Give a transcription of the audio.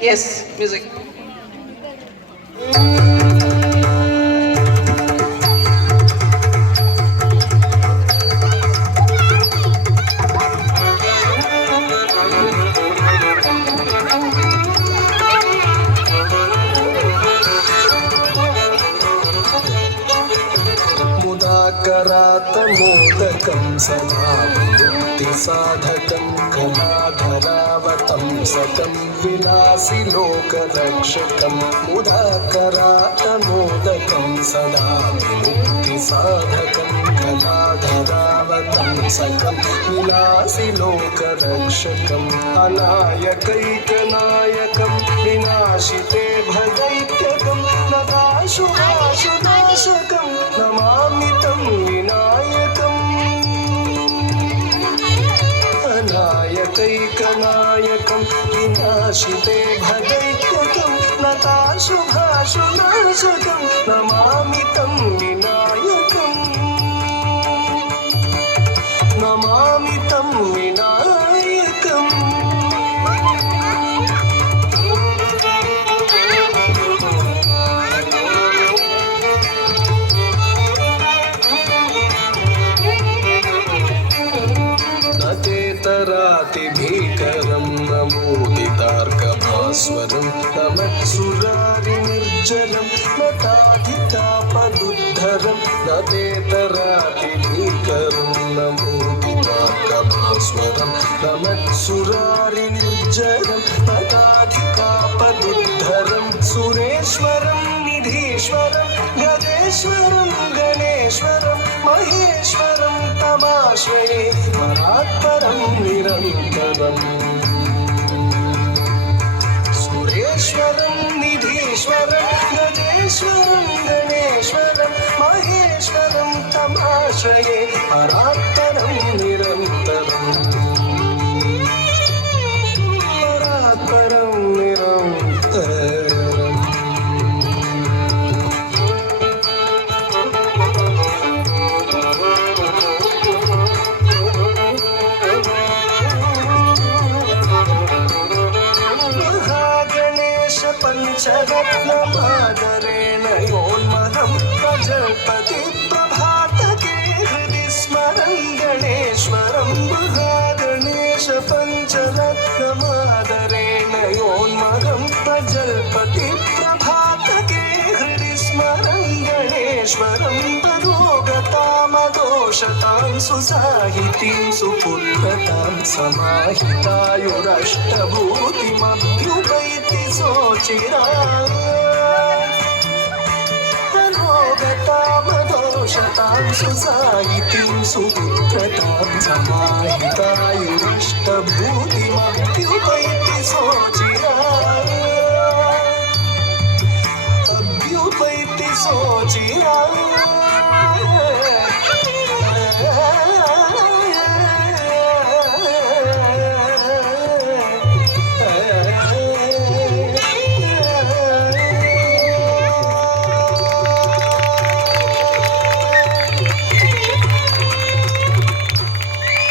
Yes, music. करातमोदकं समाविमुक्तिसाधकं कलाधरावतंसकं विलासि लोकरक्षकं मुदाकरातमोदकं सदा विमुक्तिसाधकं कलाधरावतंसकं विलासि लोकरक्षकम् अनायकैकनायकं विनाशिते भदैत्यकं नदाशुनाशुनाशकं नमामि तं विनायकम् अनायकैकनायकं विनाशिते भदैत्यकं नताशुभाशुनाशकं नमामि तं विनायकम् नमामि तं विनायकम् भीकरं नमोदितार्कभास्वरं नमत्सुरारिनिर्जरं नताधिकापदुद्धरं नतेतरातिभीकरं नमोदितार्कभास्वरं नमत्सुरारिनिर्जरं नताधिकापदुद्धरं सुरेश्वरं निधीश्वरं गजेश्वरं गणेश्वरं महेश्वरं तमाश्रये परात्परं निरन्तरम् सुरेश्वरं निधीश्वरं गजेश्वरं गणेश्वरं महेश्वरं तमाश्रये परात्परं निरन्तरम् परात्परं निरन्तरम् पंचरत्नमादरेण योन्महं प्रजल्पति प्रभातके हृदि स्मरं गणेश्वरं महागणेश पंचरत्नमादरेण योन्महं प्रजल्पति प्रभातके हृदि स्मरं गणेश्वरं मनोगतामदोषतां सुसाहितीं सुपुत्रतां समाहितायुरष्टभूतिमभ्युपैति मनोगतामदोषतां सुसाहितीं सुपुत्रतां समाहितायुरष्टभूतिमभ्युपैति सोचिरा